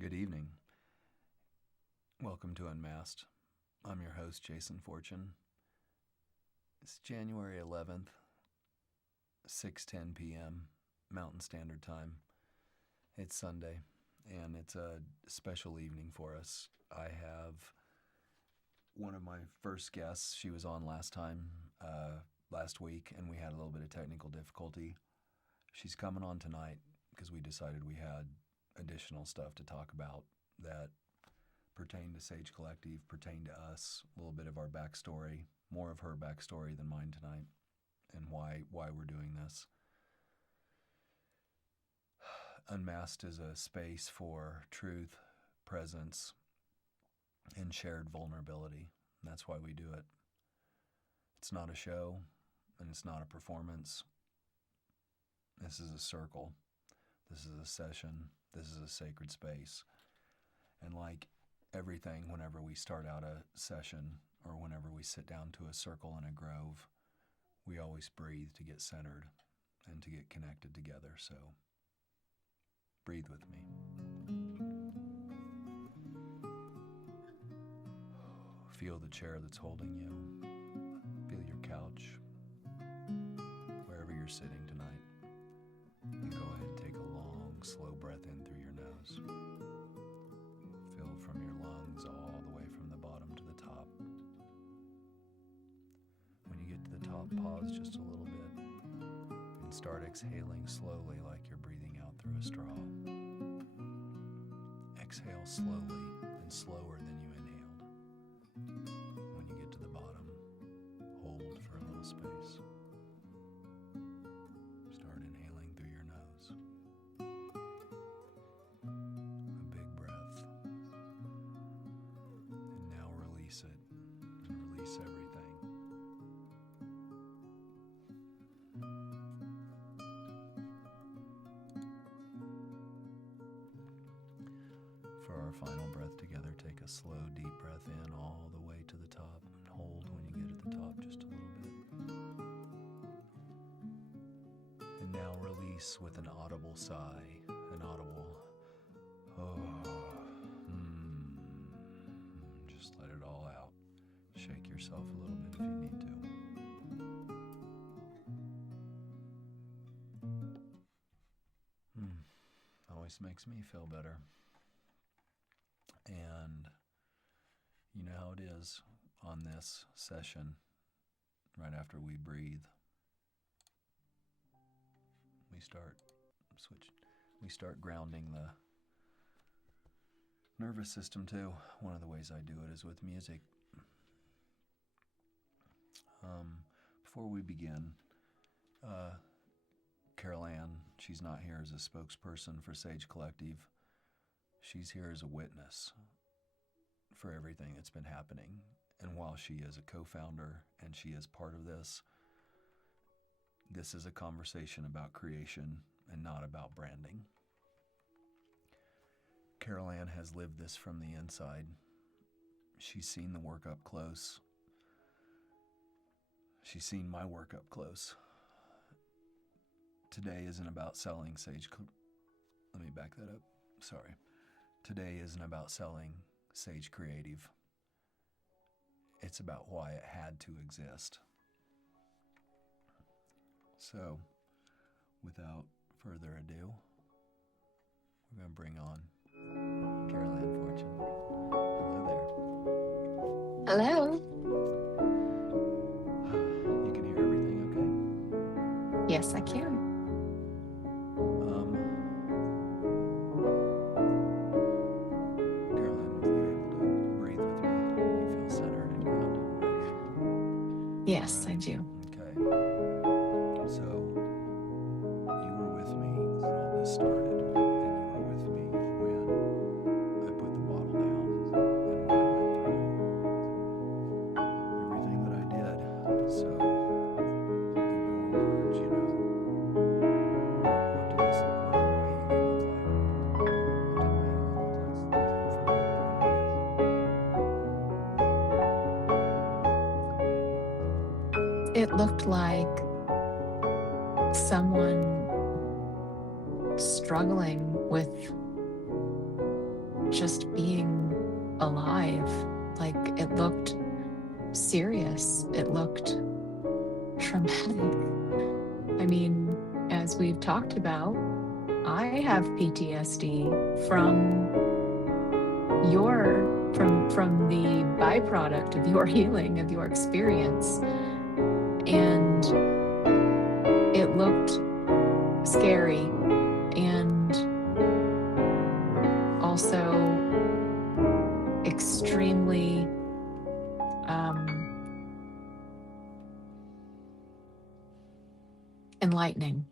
Good evening. Welcome to Unmasked. I'm your host, Jason Fortune. It's January 11th, 6:10 p.m. Mountain Standard Time. It's Sunday, and it's a special evening for us. I have one of my first guests. She was on last week, and we had a little bit of technical difficulty. She's coming on tonight because we decided we had additional stuff to talk about that pertain to Sage Collective, pertain to us, a little bit of our backstory, more of her backstory than mine tonight, and why we're doing this. Unmasked is a space for truth, presence, and shared vulnerability. That's why we do it. It's not a show, and it's not a performance. This is a circle. This is a session. This is a sacred space. And like everything, whenever we start out a session or whenever we sit down to a circle in a grove, we always breathe to get centered and to get connected together. So breathe with me. Feel the chair that's holding you. Feel your couch. Wherever you're sitting tonight. And go ahead and take a long, slow breath in through your nose. Fill from your lungs all the way from the bottom to the top. When you get to the top, pause just a little bit and start exhaling slowly like you're breathing out through a straw. Exhale slowly and slower than you inhaled. When you get to the bottom, hold for a little space. Start inhaling through your nose. A big breath. And now release it. And release everything. For our final breath together, take a slow, deep breath in all the way to the top and hold when you get at the top just a little bit. And now release with an audible sigh, an audible, just let it all out. Shake yourself a little bit if you need to. Always makes me feel better. And you know how it is on this session, right after we breathe, we start grounding the nervous system too. One of the ways I do it is with music. Before we begin, Carol Ann, she's not here as a spokesperson for Sage Collective. She's here as a witness for everything that's been happening. And while she is a co-founder and she is part of this, this is a conversation about creation and not about branding. Carol Ann has lived this from the inside. She's seen the work up close. She's seen my work up close. Today isn't about selling Let me back that up. Sorry. Today isn't about selling Sage Creative. It's about why it had to exist. So, without further ado, we're going to bring on Carol Ann Fortune. Hello there. Hello. You can hear everything okay? Yes, I can. Yes, I do. Okay. So, you were with me when all this started, and you were with me when I put the bottle down, and when I went through everything that I did. So, in your words, what did my healing look like? What did my healing look like from your point of view? It looked like someone struggling with just being alive. Like, it looked serious. It looked traumatic. I mean, as we've talked about, I have PTSD from the byproduct of your healing, of your experience. And it looked scary and also extremely enlightening.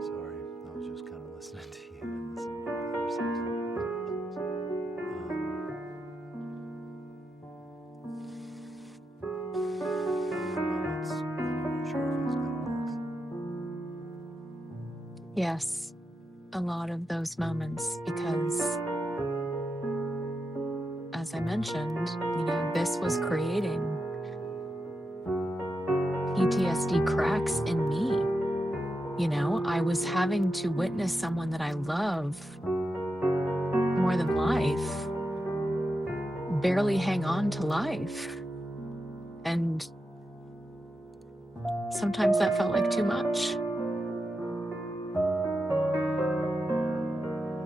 Sorry, I was just kind of listening to you and listening to what you were saying. Moments when you weren't sure if it was going to work. Yes, a lot of those moments, because as I mentioned, this was creating PTSD cracks in me. I was having to witness someone that I love more than life barely hang on to life. And sometimes that felt like too much.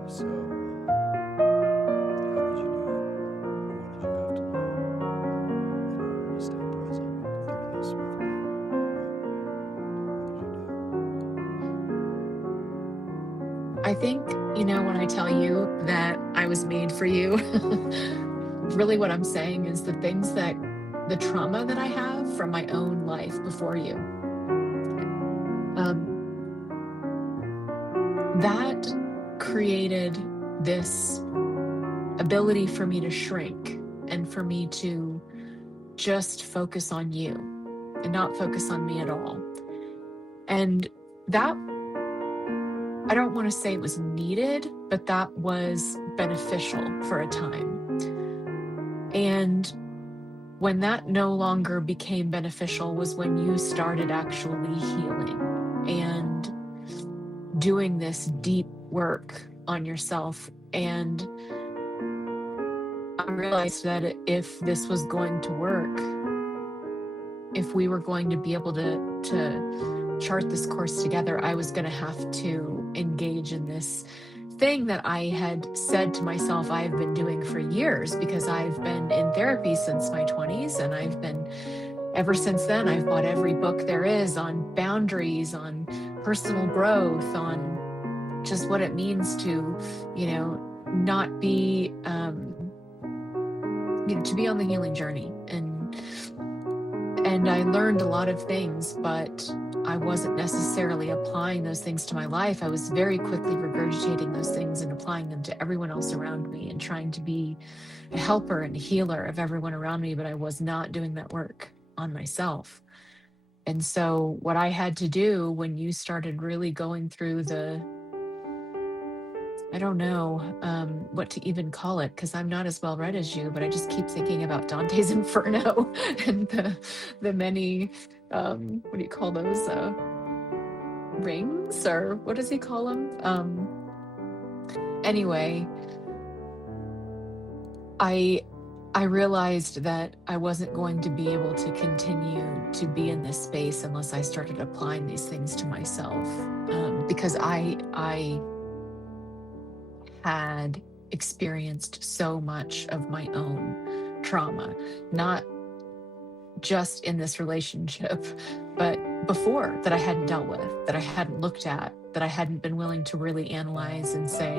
So, how did you do it? What did you have to learn in order to stay present through this with me? What did you do? I think, when I tell you that I was made for you, really what I'm saying is the trauma that I have from my own life before you, that created this ability for me to shrink and for me to just focus on you and not focus on me at all. And that, I don't want to say it was needed, but that was beneficial for a time. And when that no longer became beneficial was when you started actually healing and doing this deep work on yourself. And I realized that if this was going to work, if we were going to be able to chart this course together, I was going to have to engage in this thing that I had said to myself I've been doing for years, because I've been in therapy since my 20s, and ever since then, I've bought every book there is on boundaries, on personal growth, on just what it means to, not be, to be on the healing journey. And I learned a lot of things, but I wasn't necessarily applying those things to my life. I was very quickly regurgitating those things and applying them to everyone else around me and trying to be a helper and a healer of everyone around me, but I was not doing that work on myself. And so what I had to do when you started really going through I don't know what to even call it, because I'm not as well read as you, but I just keep thinking about Dante's Inferno and the many, what do you call those, rings, or what does he call them? Anyway, I realized that I wasn't going to be able to continue to be in this space unless I started applying these things to myself, because I had experienced so much of my own trauma, not just in this relationship, but before, that I hadn't dealt with, that I hadn't looked at, that I hadn't been willing to really analyze and say,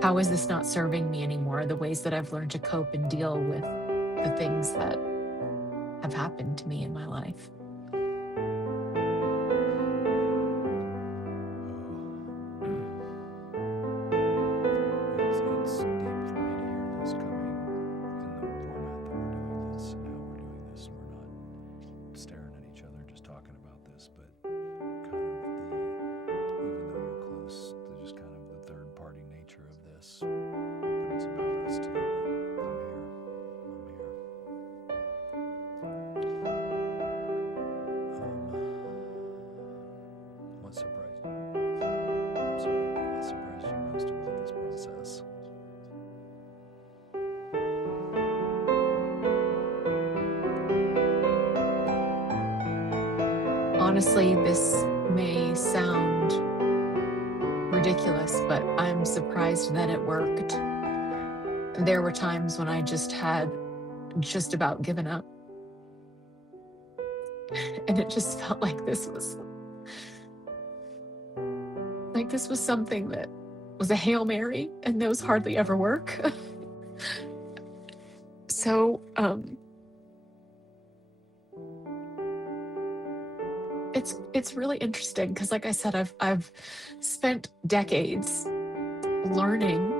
how is this not serving me anymore? The ways that I've learned to cope and deal with the things that have happened to me in my life. It's deep for me to hear this coming in the format that we're doing this and how we're doing this. We're not staring at each other just talking about this, but kind of even though you're close, just kind of the third party nature of this. But it's about us too. But I'm here. honestly, this may sound ridiculous, but I'm surprised that it worked. There were times when I just had just about given up. And it just felt like this was something that was a Hail Mary, and those hardly ever work. So it's really interesting because, like I said, I've spent decades learning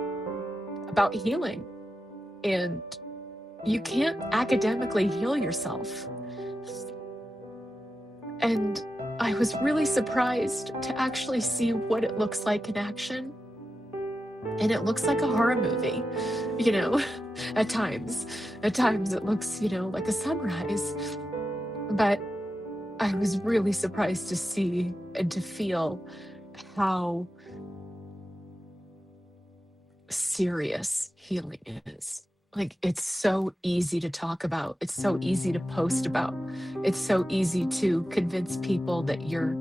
about healing, and you can't academically heal yourself. And I was really surprised to actually see what it looks like in action. And it looks like a horror movie, you know, at times. At times it looks, like a sunrise. But I was really surprised to see and to feel how serious healing is. Like, it's so easy to talk about. It's so easy to post about. It's so easy to convince people that you're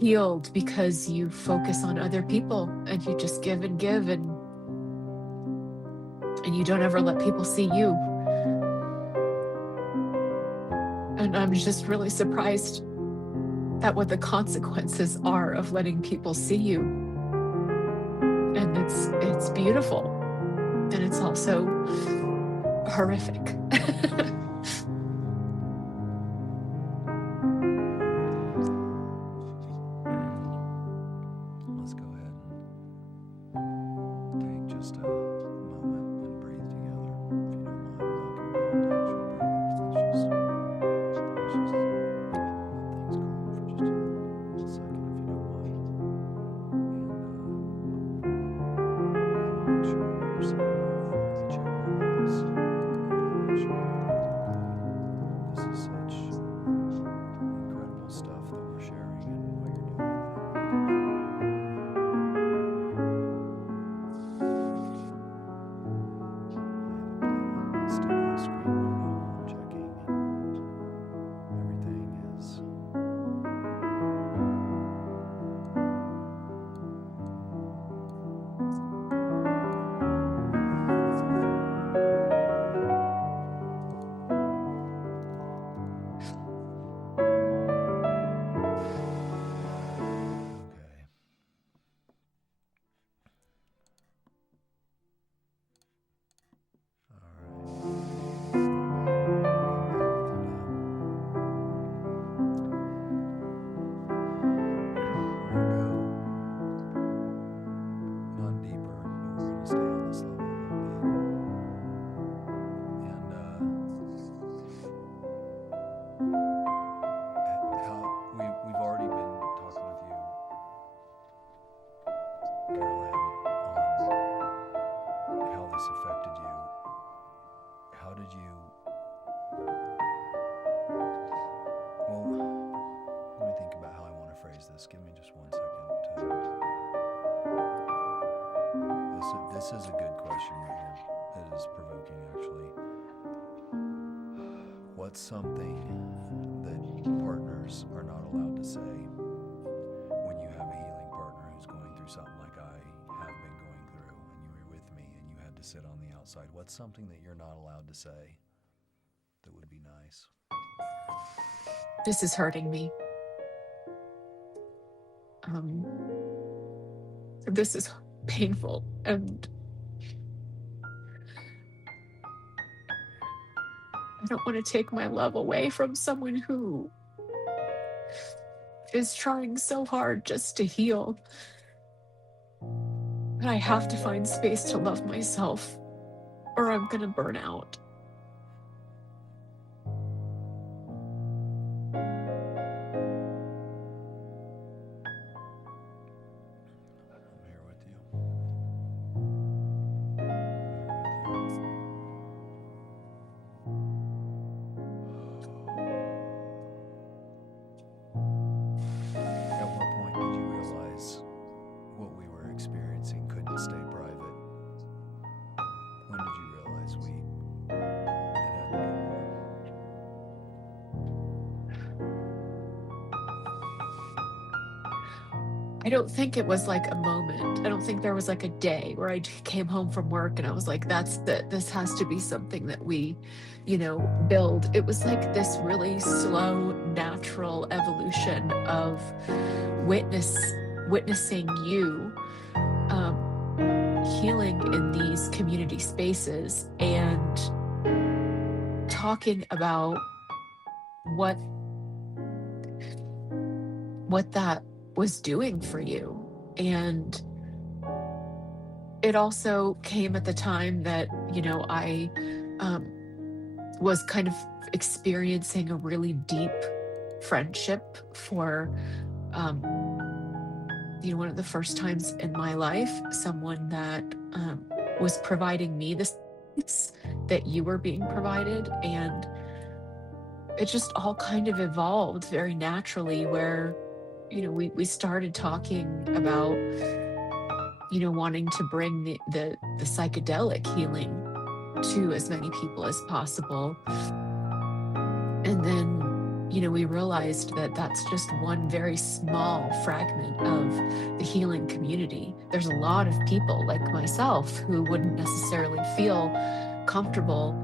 healed because you focus on other people and you just give and give, and you don't ever let people see you. And I'm just really surprised at what the consequences are of letting people see you. And it's beautiful. And it's also horrific. Let's go ahead and take just a moment and breathe together. If you don't mind, we're not going to go into actual breathing. Let's just let things calm for just a second, if you don't mind. And make sure you're safe enough. Let me check my levels. Make sure this is such incredible stuff that we're sharing and what you're doing. Studio screen right now. I'm checking, and everything is okay. All right. Not deeper, but we're going to stay on this level a little bit. And how we've already been talking with you, Caroline, on how this affected you. How did you? Well, let me think about how I want to phrase this. Give me just 1 second. This is a good question right here. It is provoking, actually. What's something that partners are not allowed to say when you have a healing partner who's going through something like I have been going through, and you were with me and you had to sit on the outside? What's something that you're not allowed to say that would be nice? This is hurting me. This is painful, and I don't want to take my love away from someone who is trying so hard just to heal. But I have to find space to love myself, or I'm gonna burn out. I'm here with you. I'm here with you. At what point did you realize what we were experiencing couldn't stay private? When did you realize we I don't think it was like a moment. I don't think there was like a day where I came home from work and I was like, that's the, this has to be something that we, build. It was like this really slow, natural evolution of witnessing you healing in these community spaces and talking about what that was doing for you. And it also came at the time that, I was kind of experiencing a really deep friendship for, one of the first times in my life, someone that was providing me the space that you were being provided. And it just all kind of evolved very naturally where, we started talking about, wanting to bring the psychedelic healing to as many people as possible. And then, we realized that that's just one very small fragment of the healing community. There's a lot of people like myself who wouldn't necessarily feel comfortable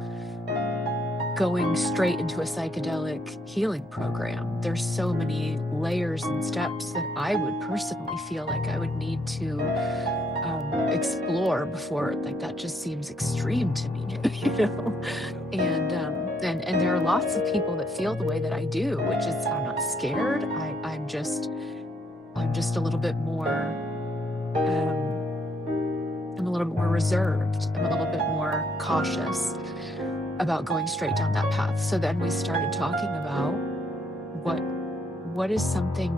going straight into a psychedelic healing program. There's so many layers and steps that I would personally feel like I would need to explore before, like, that just seems extreme to me, And there are lots of people that feel the way that I do, which is I'm not scared. I'm just a little bit more. I'm a little bit more reserved. I'm a little bit more cautious about going straight down that path. So then we started talking about what is something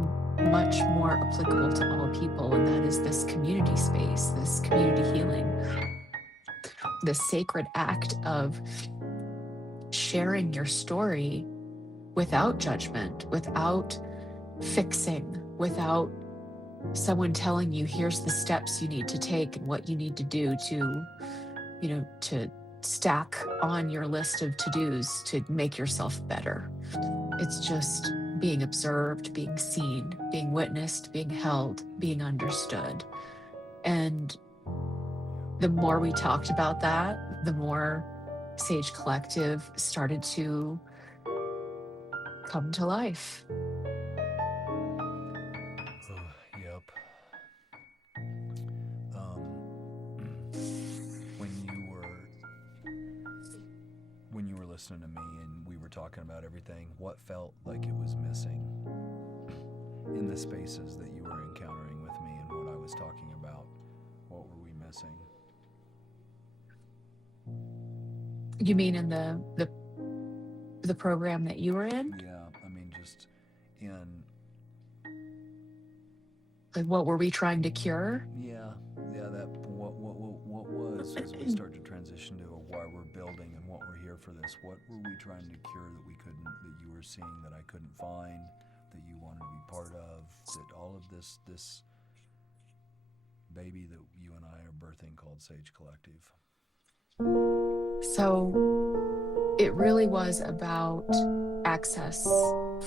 much more applicable to all people, and that is this community space, this community healing, the sacred act of sharing your story without judgment, without fixing, without someone telling you, here's the steps you need to take and what you need to do to stack on your list of to-dos to make yourself better. It's just being observed, being seen, being witnessed, being held, being understood. And the more we talked about that, the more Sage Collective started to come to life. Yep. When you were listening to me and we were talking about everything, what felt like it was missing in the spaces that you were encountering with me and what I was talking about? What were we missing? You mean in the program that you were in? Yeah, I mean, just in... Like, what were we trying to cure? Yeah, that what was, as we start to transition to why we're building and what we're here for this, what were we trying to cure that we couldn't, that you were seeing that I couldn't find, that you wanted to be part of, that all of this baby that you and I are birthing called Sage Collective? So it really was about access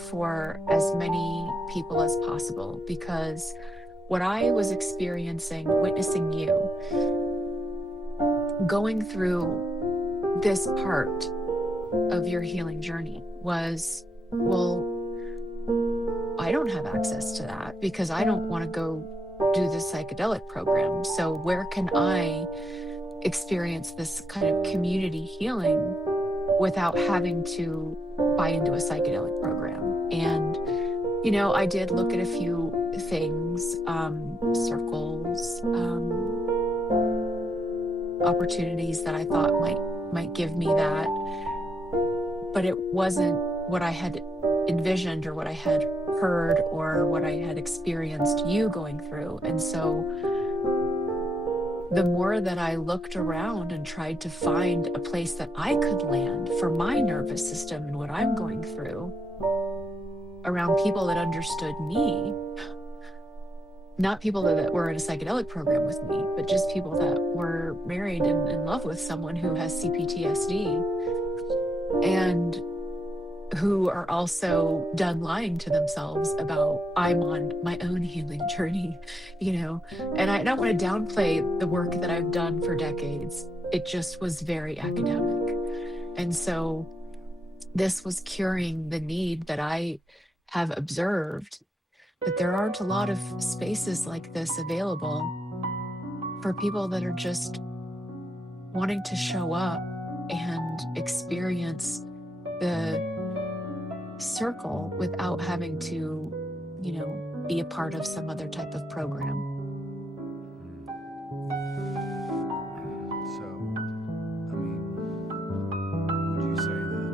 for as many people as possible, because what I was experiencing, witnessing you, going through this part of your healing journey was, well, I don't have access to that because I don't want to go do this psychedelic program. So where can I experience this kind of community healing without having to buy into a psychedelic program? And, I did look at a few things, circles, opportunities that I thought might give me that, but it wasn't what I had envisioned or what I had heard or what I had experienced you going through. And so the more that I looked around and tried to find a place that I could land for my nervous system and what I'm going through around people that understood me, not people that were in a psychedelic program with me, but just people that were married and in love with someone who has CPTSD. And who are also done lying to themselves about, I'm on my own healing journey, and I don't want to downplay the work that I've done for decades. It just was very academic. And so this was curing the need that I have observed, that there aren't a lot of spaces like this available for people that are just wanting to show up and experience the circle without having to, be a part of some other type of program. So, I mean, would you say that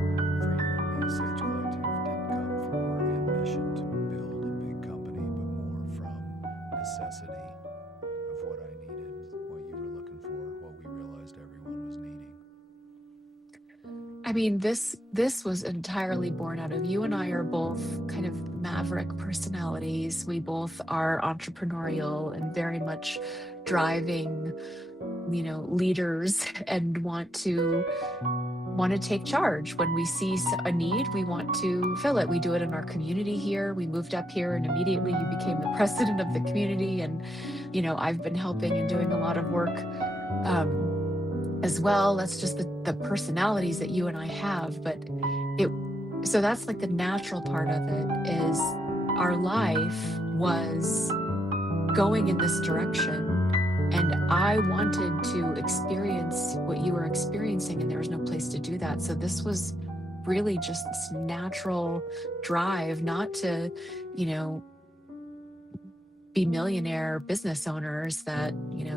for you and me, Sage Collective didn't come for ambition to build a big company, but more from necessity of what I needed, what you were looking for, what we realized everyone was needing? I mean, this was entirely born out of, you and I are both kind of maverick personalities. We both are entrepreneurial and very much driving, leaders, and want to take charge. When we see a need, we want to fill it. We do it in our community here. We moved up here and immediately you became the president of the community. And, I've been helping and doing a lot of work as well. That's just the personalities that you and I have. But so that's like the natural part of it, is our life was going in this direction. And I wanted to experience what you were experiencing, and there was no place to do that. So this was really just this natural drive, not to, be millionaire business owners that,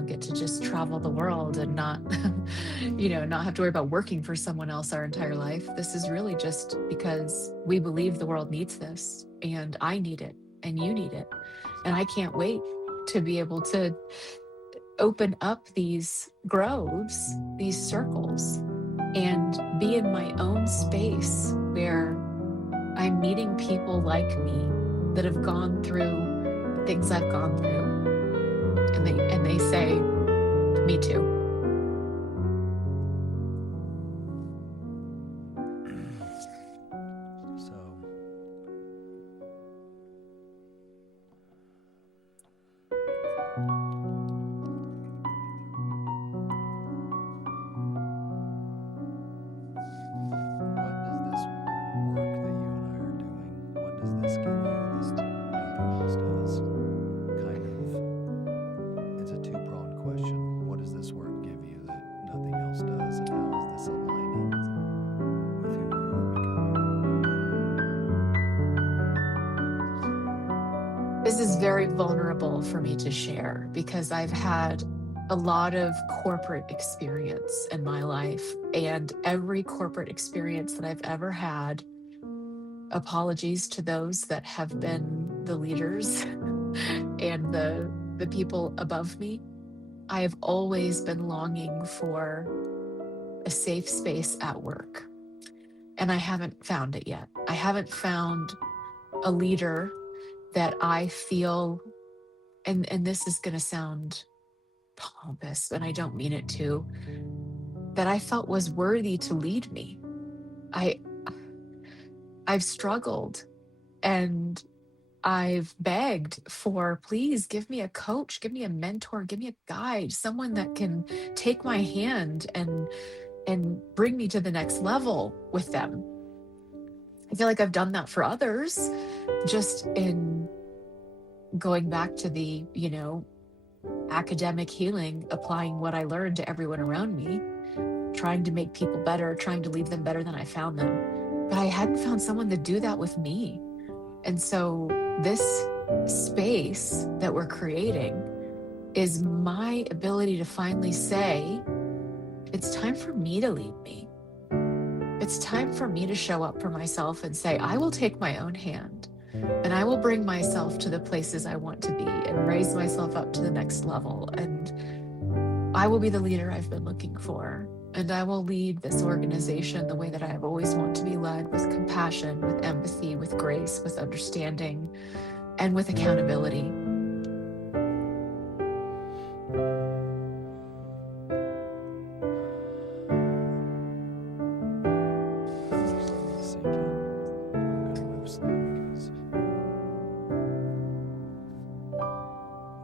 get to just travel the world and not, not have to worry about working for someone else our entire life. This is really just because we believe the world needs this, and I need it, and you need it. And I can't wait to be able to open up these groves, these circles, and be in my own space where I'm meeting people like me that have gone through the things I've gone through. And they say, me too. This is very vulnerable for me to share, because I've had a lot of corporate experience in my life, and every corporate experience that I've ever had, apologies to those that have been the leaders and the people above me, I have always been longing for a safe space at work. And I haven't found it yet. I haven't found a leader that I feel, and this is going to sound pompous, and I don't mean it to, that I felt was worthy to lead me. I've struggled, and I've begged for, please give me a coach, give me a mentor, give me a guide, someone that can take my hand and bring me to the next level with them. I feel like I've done that for others, just in going back to the, academic healing, applying what I learned to everyone around me, trying to make people better, trying to leave them better than I found them. But I hadn't found someone to do that with me. And so this space that we're creating is my ability to finally say, it's time for me to lead me. It's time for me to show up for myself and say, I will take my own hand and I will bring myself to the places I want to be and raise myself up to the next level. And I will be the leader I've been looking for. And I will lead this organization the way that I have always wanted to be led, with compassion, with empathy, with grace, with understanding, and with accountability. sink in. I'm gonna move slow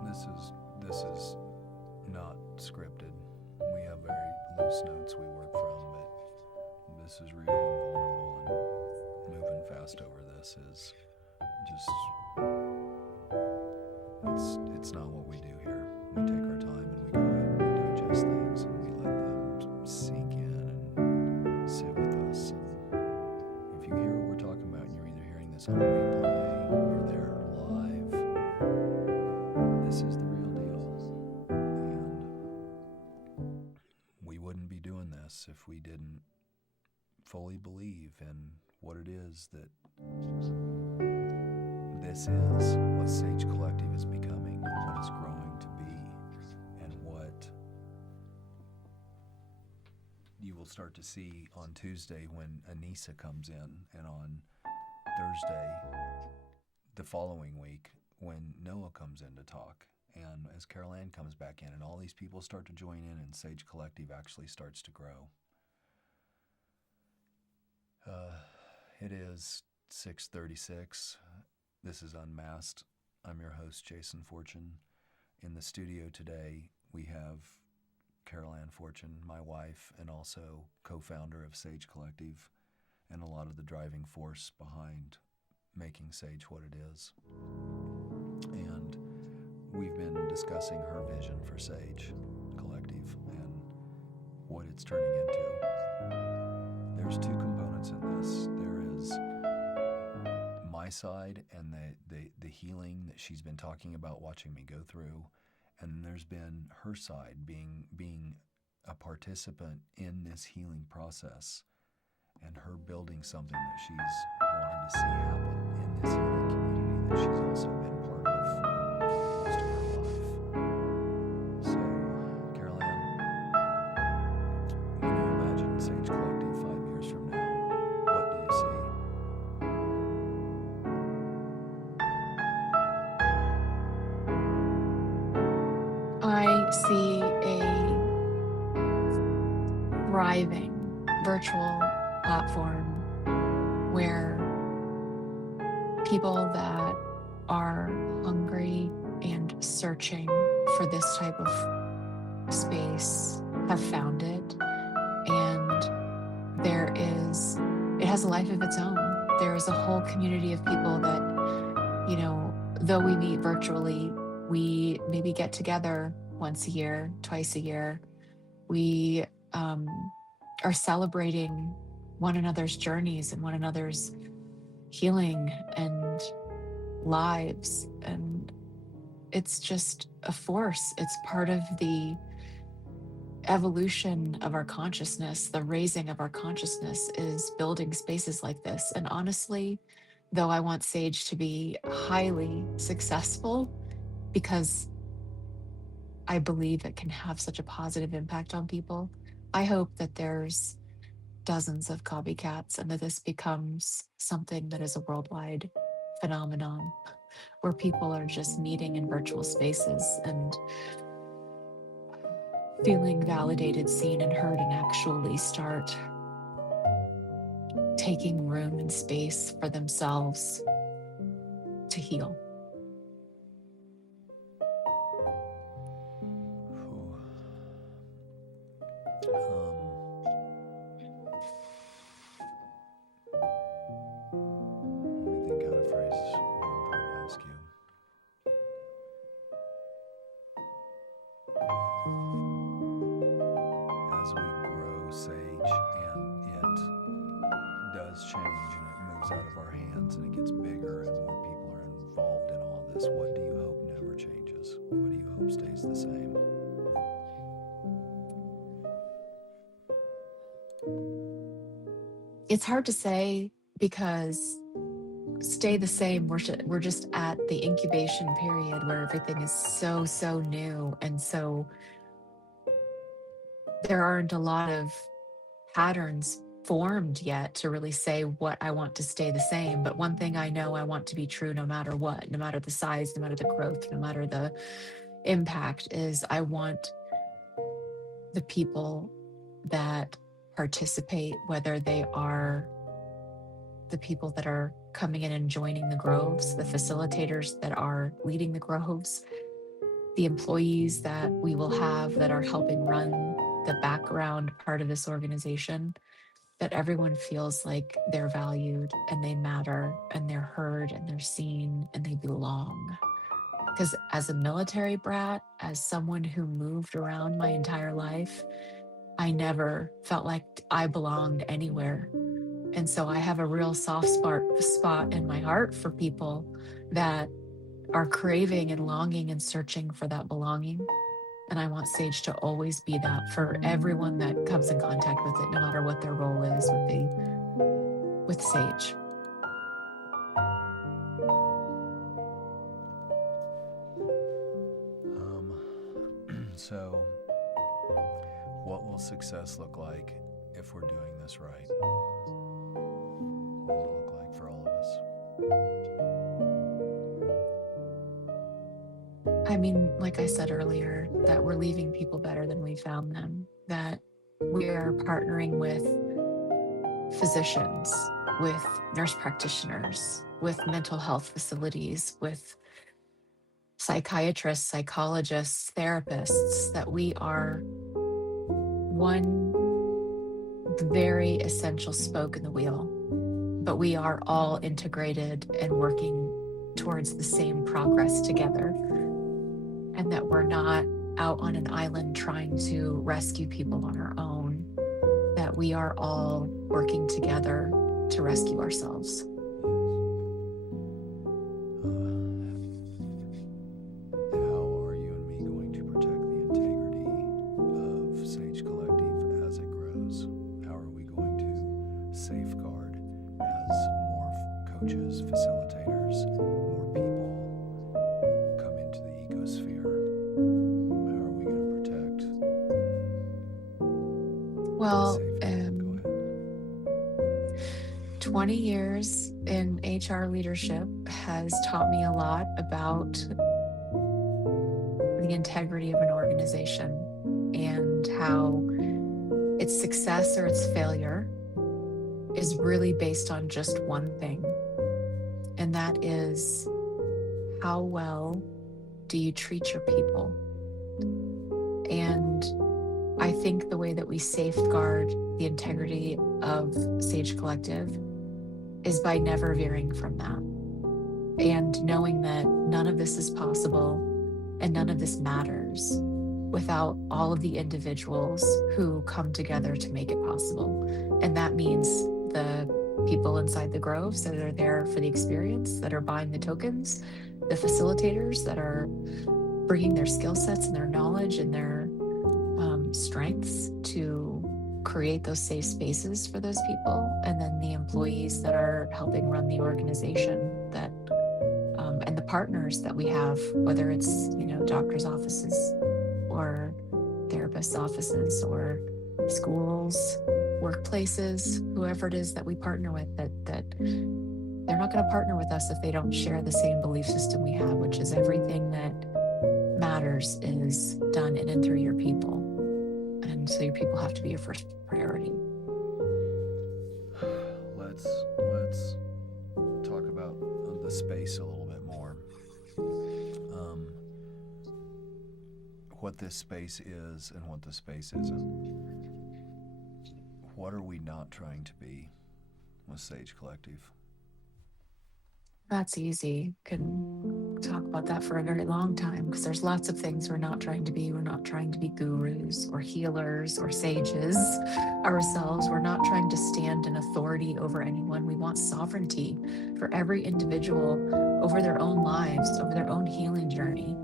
because this is not scripted. We have very loose notes we work from, but this is real and vulnerable, and moving fast over this is just it's not what we do here. We take our time and we go ahead and we digest things and we let them sink in and sit with us. And if you hear what we're talking about and you're either hearing this on replay, you're there live, this is the real deal. And we wouldn't be doing this if we didn't fully believe in what it is that this is, what Sage Collective is becoming, and what it's growing to be, and what you will start to see on Tuesday when Anissa comes in, and on Thursday the following week when Noah comes in to talk, and as Carol Ann comes back in, and all these people start to join in, and Sage Collective actually starts to grow. It is 6:36. This is Unmasked. I'm your host, Jason Fortune. In the studio today, we have Carol Ann Fortune, my wife, and also co-founder of Sage Collective, and a lot of the driving force behind making Sage what it is. And we've been discussing her vision for Sage Collective and what it's turning into. There's two components in this. There is my side and the healing that she's been talking about, watching me go through, and then there's been her side, being a participant in this healing process, and her building something that she's wanted to see happen in this healing community that she's also been part of for most of her life. So, Carol Ann, when you imagine Sage Collective 5 years from now, what do you see? I see a thriving virtual platform where people that are hungry and searching for this type of space have found it, and it has a life of its own. There is a whole community of people that, though we meet virtually, we maybe get together once a year, twice a year. We are celebrating one another's journeys and one another's healing and lives. And it's just a force. It's part of the evolution of our consciousness. The raising of our consciousness is building spaces like this. And honestly, though I want Sage to be highly successful, because I believe it can have such a positive impact on people, I hope that there's dozens of copycats and that this becomes something that is a worldwide phenomenon where people are just meeting in virtual spaces and feeling validated, seen, and heard, and actually start taking room and space for themselves to heal. Let me think how to phrase what I'm trying to ask you. As we grow Sage and it does change and it moves out of our hands and it gets bigger and more people are involved in all this, what do you hope never changes? What do you hope stays the same? It's hard to say because stay the same. We're just at the incubation period where everything is so new, and so there aren't a lot of patterns formed yet to really say what I want to stay the same. But one thing I know I want to be true no matter what, no matter the size, no matter the growth, no matter the impact, is I want the people that participate, whether they are the people that are coming in and joining the groves, the facilitators that are leading the groves, the employees that we will have that are helping run the background part of this organization, that everyone feels like they're valued and they matter and they're heard and they're seen and they belong. Because as a military brat, as someone who moved around my entire life, I never felt like I belonged anywhere. And so I have a real soft spot in my heart for people that are craving and longing and searching for that belonging. And I want Sage to always be that for everyone that comes in contact with it, no matter what their role is with Sage. So, what will success look like if we're doing this right? What does it look like for all of us? I mean, like I said earlier, that we're leaving people better than we found them, that we are partnering with physicians, with nurse practitioners, with mental health facilities, with psychiatrists, psychologists, therapists, that we are one very essential spoke in the wheel, but we are all integrated and working towards the same progress together. And that we're not out on an island trying to rescue people on our own, that we are all working together to rescue ourselves. Coaches, facilitators, more people come into the ecosphere. How are we going to protect? Well, 20 years in HR leadership has taught me a lot about the integrity of an organization and how its success or its failure is really based on just one thing. And that is, how well do you treat your people? And I think the way that we safeguard the integrity of Sage Collective is by never veering from that. And knowing that none of this is possible and none of this matters without all of the individuals who come together to make it possible. And that means the people inside the groves that are there for the experience, that are buying the tokens, the facilitators that are bringing their skill sets and their knowledge and their strengths to create those safe spaces for those people, and then the employees that are helping run the organization, that and the partners that we have, whether it's doctors' offices or therapists' offices or schools, workplaces, whoever it is that we partner with, that they're not going to partner with us if they don't share the same belief system we have, which is everything that matters is done in and through your people. And so your people have to be your first priority. Let's talk about the space a little bit more. What this space is and what this space isn't. What are we not trying to be with Sage Collective? That's easy. Can talk about that for a very long time, because there's lots of things we're not trying to be. We're not trying to be gurus or healers or sages ourselves. We're not trying to stand in authority over anyone. We want sovereignty for every individual over their own lives, over their own healing journey.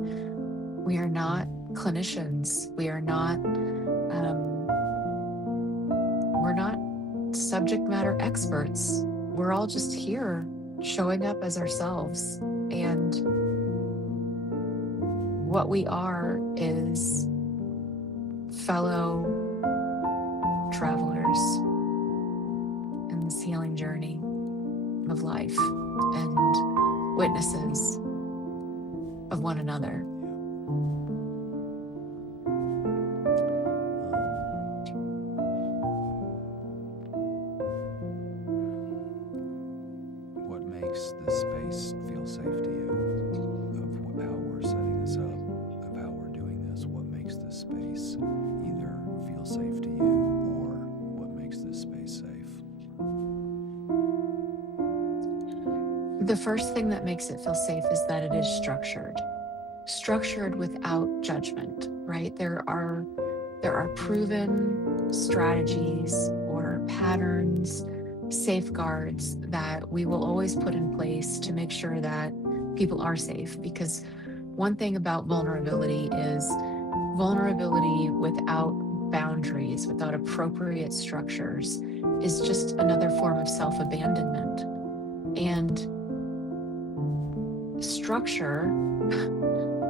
We are not clinicians. We are not we're not subject matter experts. We're all just here showing up as ourselves. And what we are is fellow travelers in this healing journey of life and witnesses of one another. makes this space feel safe to you, of how we're setting this up, of how we're doing this, what makes this space either feel safe to you or what makes this space safe. The first thing that makes it feel safe is that it is structured without judgment, right? There are proven strategies or patterns, safeguards that we will always put in place to make sure that people are safe. Because one thing about vulnerability is vulnerability without boundaries, without appropriate structures, is just another form of self-abandonment. And structure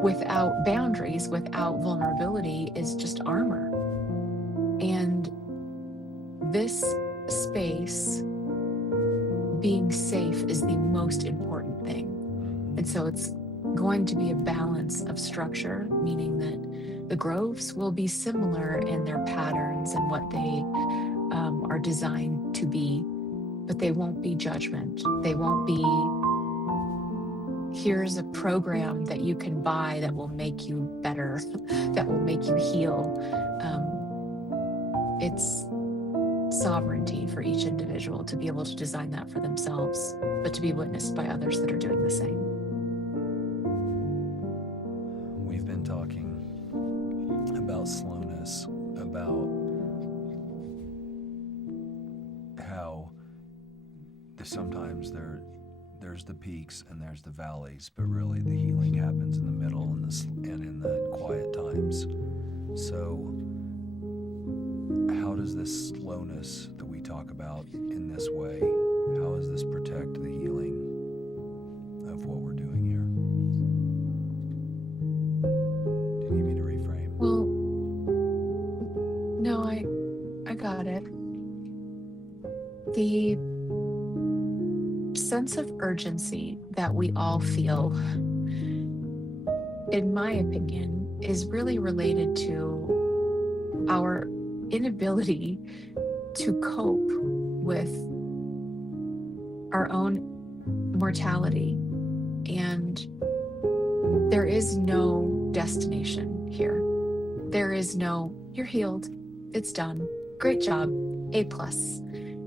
without boundaries, without vulnerability, is just armor. And this space, being safe, is the most important thing. And so it's going to be a balance of structure, meaning that the groves will be similar in their patterns and what they are designed to be, but they won't be judgment. They won't be, here's a program that you can buy that will make you better, that will make you heal. It's sovereignty for each individual to be able to design that for themselves, but to be witnessed by others that are doing the same. We've been talking about slowness, about how sometimes there's the peaks and there's the valleys, but really the healing happens in the middle and in the quiet times. So how does this slowness that we talk about in this way, how does this protect the healing of what we're doing here? Do you need me to reframe? Well, no, I got it. The sense of urgency that we all feel, in my opinion, is really related to our inability to cope with our own mortality. And there is no destination here. There is no, you're healed, it's done, great job, A+.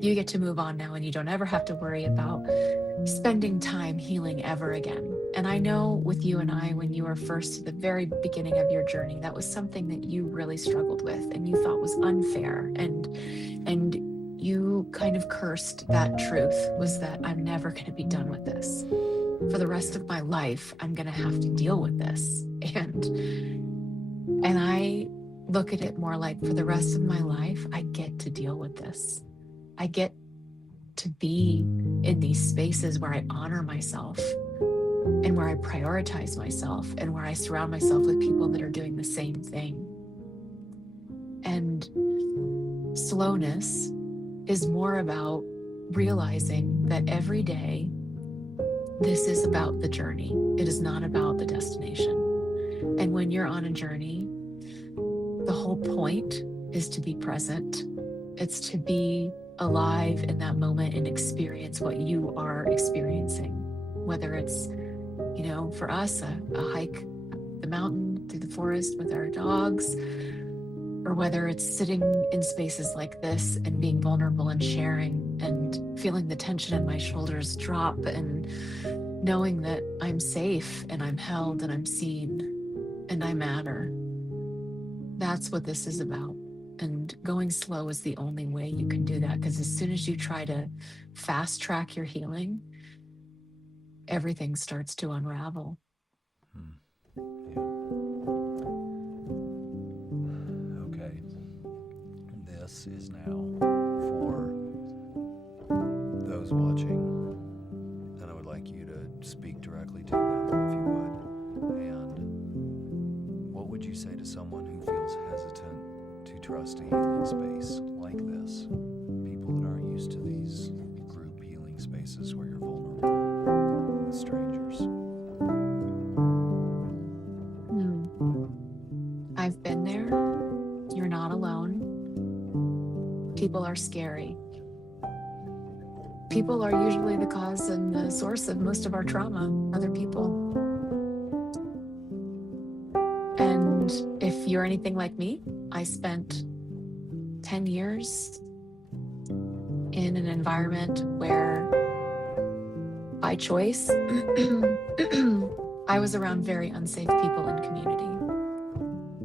You get to move on now and you don't ever have to worry about spending time healing ever again. And I know with you and I, when you were first at the very beginning of your journey, that was something that you really struggled with and you thought was unfair. And you kind of cursed that truth, was that I'm never going to be done with this. For the rest of my life, I'm going to have to deal with this. And I look at it more like, for the rest of my life, I get to deal with this. I get to be in these spaces where I honor myself and where I prioritize myself and where I surround myself with people that are doing the same thing. And slowness is more about realizing that every day, this is about the journey. It is not about the destination. And when you're on a journey, the whole point is to be present. It's to be alive in that moment and experience what you are experiencing. Whether it's, for us, a hike the mountain through the forest with our dogs, or whether it's sitting in spaces like this and being vulnerable and sharing and feeling the tension in my shoulders drop and knowing that I'm safe and I'm held and I'm seen and I matter. That's what this is about. And going slow is the only way you can do that, because as soon as you try to fast track your healing, everything starts to unravel. Yeah. Okay. This is now for those watching, and I would like you to speak directly to them if you would. And what would you say to someone who feels hesitant to trust a healing space like this? People that aren't used to these group healing spaces where you're vulnerable with strangers. I've been there. You're not alone. People are scary. people are usually the cause and the source of most of our trauma, other people. And if you're anything like me, I spent 10 years in an environment where, by choice, I was around very unsafe people in community,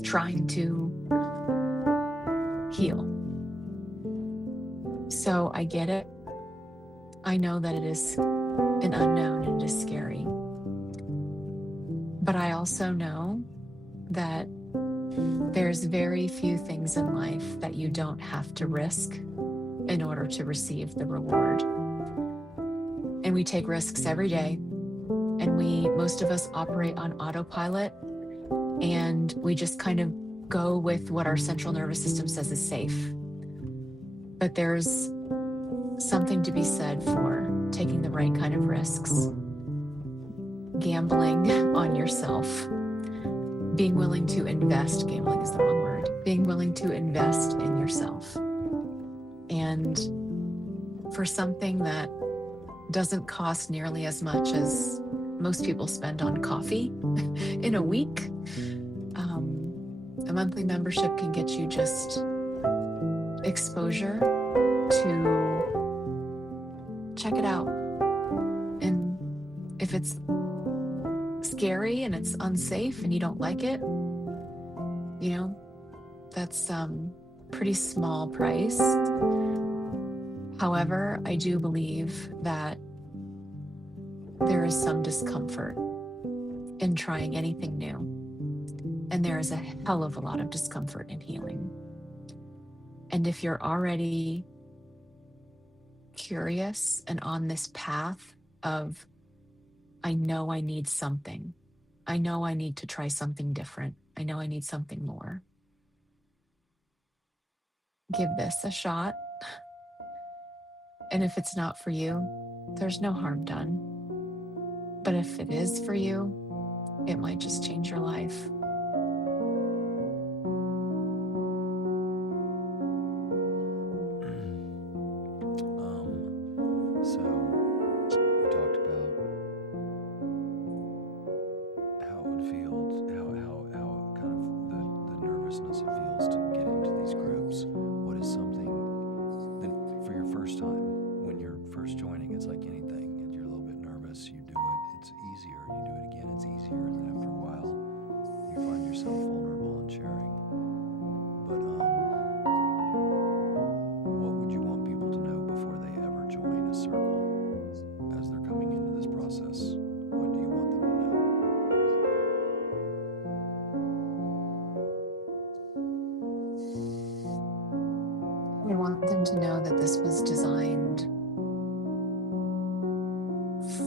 trying to heal. So I get it. I know that it is an unknown and it is scary. But I also know that there's very few things in life that you don't have to risk in order to receive the reward. And we take risks every day, and most of us operate on autopilot, and we just kind of go with what our central nervous system says is safe. But there's something to be said for taking the right kind of risks, gambling on yourself, being willing to invest. Gambling is the wrong word. Being willing to invest in yourself. And for something that doesn't cost nearly as much as most people spend on coffee in a week, a monthly membership can get you just exposure to check it out. And if it's scary and it's unsafe and you don't like it, that's pretty small price. However, I do believe that there is some discomfort in trying anything new. And there is a hell of a lot of discomfort in healing. And if you're already curious and on this path of, I know I need something. I know I need to try something different. I know I need something more. Give this a shot. And if it's not for you, there's no harm done. But if it is for you, it might just change your life. So we talked about how it would feel, how kind of the nervousness it feels to get into these groups. What is something that for your first time, when you're first joining, it's like anything, and you're a little bit nervous, you do it, it's easier, you do it again, it's easier, and then after a while, you find yourself vulnerable and sharing. But what would you want people to know before they ever join a circle as they're coming into this process? What do you want them to know? I want them to know that this was designed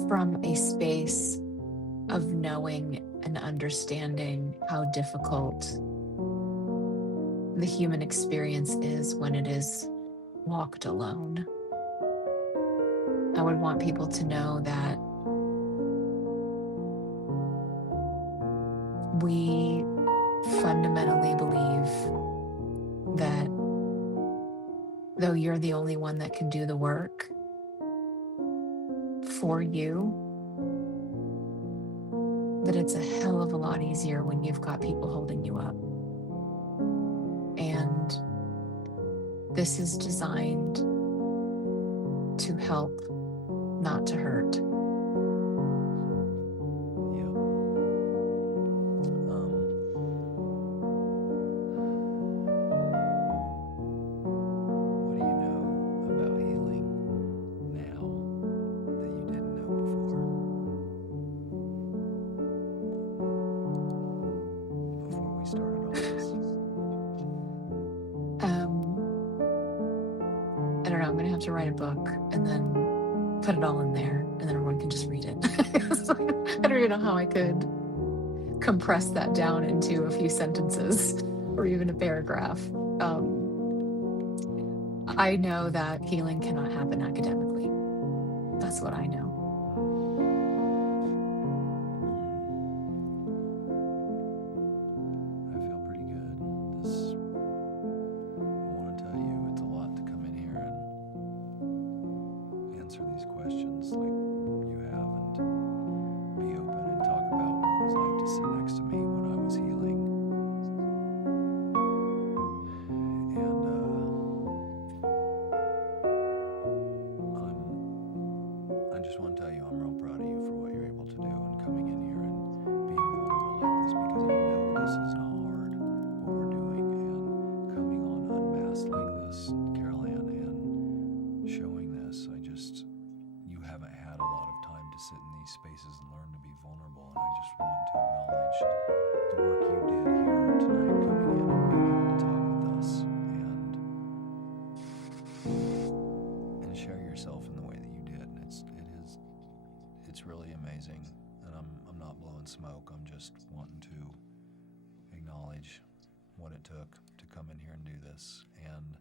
from a space of knowing and understanding how difficult the human experience is when it is walked alone. I would want people to know that we fundamentally believe that though you're the only one that can do the work for you, that it's a hell of a lot easier when you've got people holding you up. And this is designed to help, not to hurt. Yep. What do you know about healing now that you didn't know before we started all this? I don't know, I'm gonna have to write a book and then put it all in there and then everyone can just read it. I don't even know how I could compress that down into a few sentences or even a paragraph. I know that healing cannot happen academically. That's what I know. I feel pretty good. I want to tell you, it's a lot to come in here and answer these questions like you have and be open and talk about what it was like to sit next to me when I was healing. And I just want to tell you I'm real proud of you for what you're able to do and coming in here and being vulnerable like this, because I know this is not hard, what we're doing, and coming on Unmasked like this, Carol Ann, and showing this. You haven't had a lot of time to sit in these spaces and learn to be vulnerable, and I just want to acknowledge the work you did here tonight, coming in and being able to talk with us and share yourself in the way that you did. And it's really amazing, and I'm not blowing smoke. I'm just wanting to acknowledge what it took to come in here and do this. And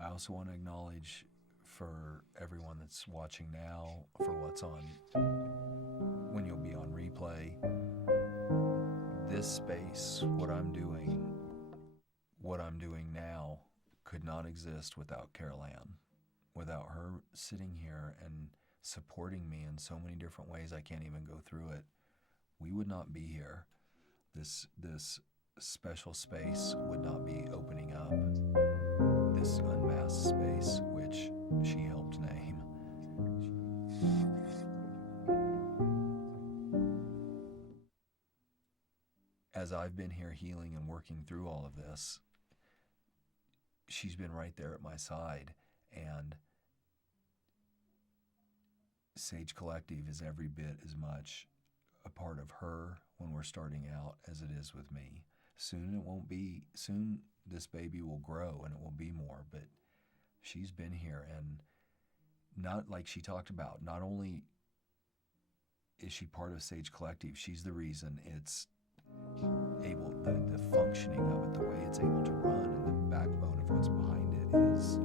I also want to acknowledge for everyone that's watching now, for what's on, when you'll be on replay, this space, what I'm doing now could not exist without Carol Ann. Without her sitting here and supporting me in so many different ways I can't even go through it, we would not be here. This special space would not be opening up. This unmasked space, which she helped name. As I've been here healing and working through all of this, she's been right there at my side, and Sage Collective is every bit as much a part of her when we're starting out as it is with me. Soon this baby will grow and it will be more, but she's been here, and not like she talked about, not only is she part of Sage Collective, she's the reason it's able, the functioning of it, the way it's able to run, and the backbone of what's behind it is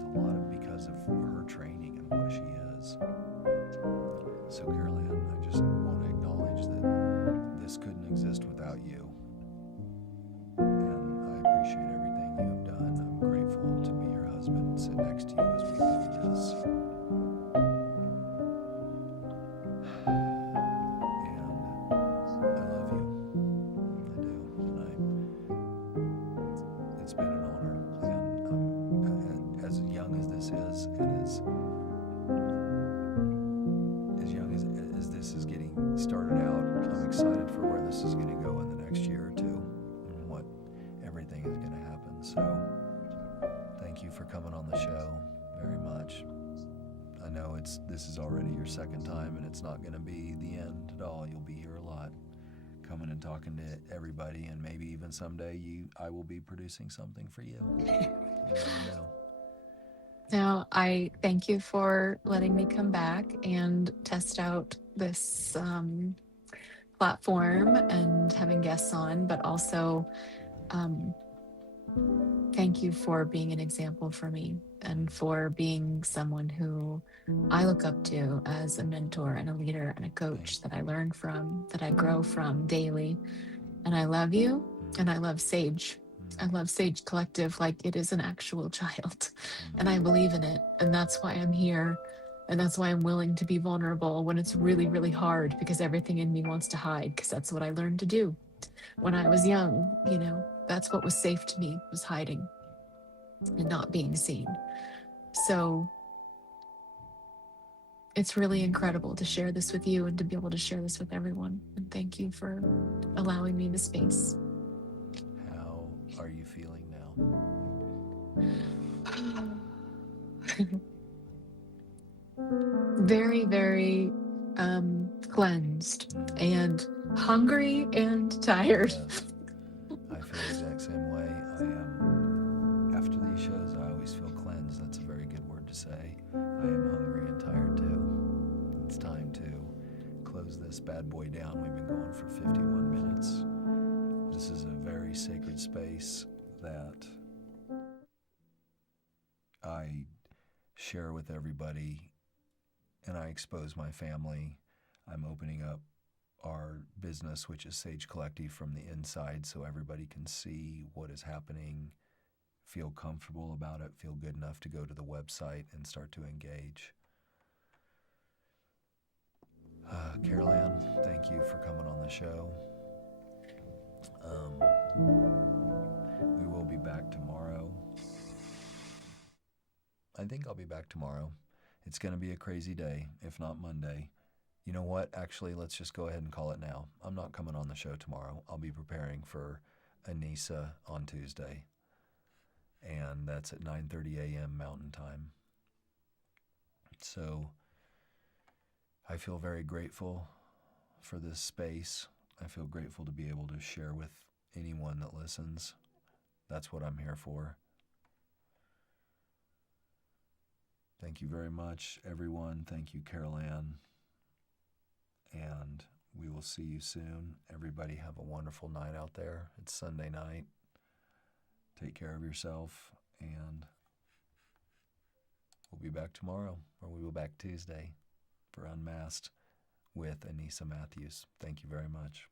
a lot of because of her training and what she is. So Carol Ann, I just want to acknowledge that this couldn't exist without you. And I appreciate everything you have done. I'm grateful to be your husband and sit next to you as we build this. It's been an honor, and as young as this is, and as young as this is getting started out, I'm excited for where this is going to go in the next year or two, and what everything is going to happen. So thank you for coming on the show very much. I know this is already your second time, and it's not going to be the end at all. You'll be here a lot, coming and talking to everybody, and maybe even someday I will be producing something for you. You never know. Now, I thank you for letting me come back and test out this platform and having guests on, but also thank you for being an example for me and for being someone who I look up to as a mentor and a leader and a coach that I learn from, that I grow from daily. And I love you, and I love Sage. I love Sage Collective like it is an actual child, and I believe in it, and that's why I'm here, and that's why I'm willing to be vulnerable when it's really, really hard, because everything in me wants to hide, because that's what I learned to do when I was young. That's what was safe to me, was hiding and not being seen. So it's really incredible to share this with you and to be able to share this with everyone, and thank you for allowing me the space. How are you feeling now? Very, very cleansed and hungry and tired. Yes. I feel the exact same way. I am, after these shows, I always feel cleansed. That's a very good word to say. I am hungry and tired too. It's time to close this bad boy down. We've been going for 51 minutes. This is a very sacred space that I share with everybody, and I expose my family. I'm opening up our business, which is Sage Collective, from the inside, so everybody can see what is happening feel comfortable about it, feel good enough to go to the website and start to engage. Carol Ann, thank you for coming on the show. We will be back tomorrow. I think I'll be back tomorrow. It's going to be a crazy day, if not Monday. You know what? Actually, let's just go ahead and call it now. I'm not coming on the show tomorrow. I'll be preparing for Anissa on Tuesday. And that's at 9:30 a.m. Mountain Time. So I feel very grateful for this space. I feel grateful to be able to share with anyone that listens. That's what I'm here for. Thank you very much, everyone. Thank you, Carol Ann. And we will see you soon. Everybody have a wonderful night out there. It's Sunday night. Take care of yourself, and we'll be back tomorrow, or we will be back Tuesday for Unmasked with Anissa Matthews. Thank you very much.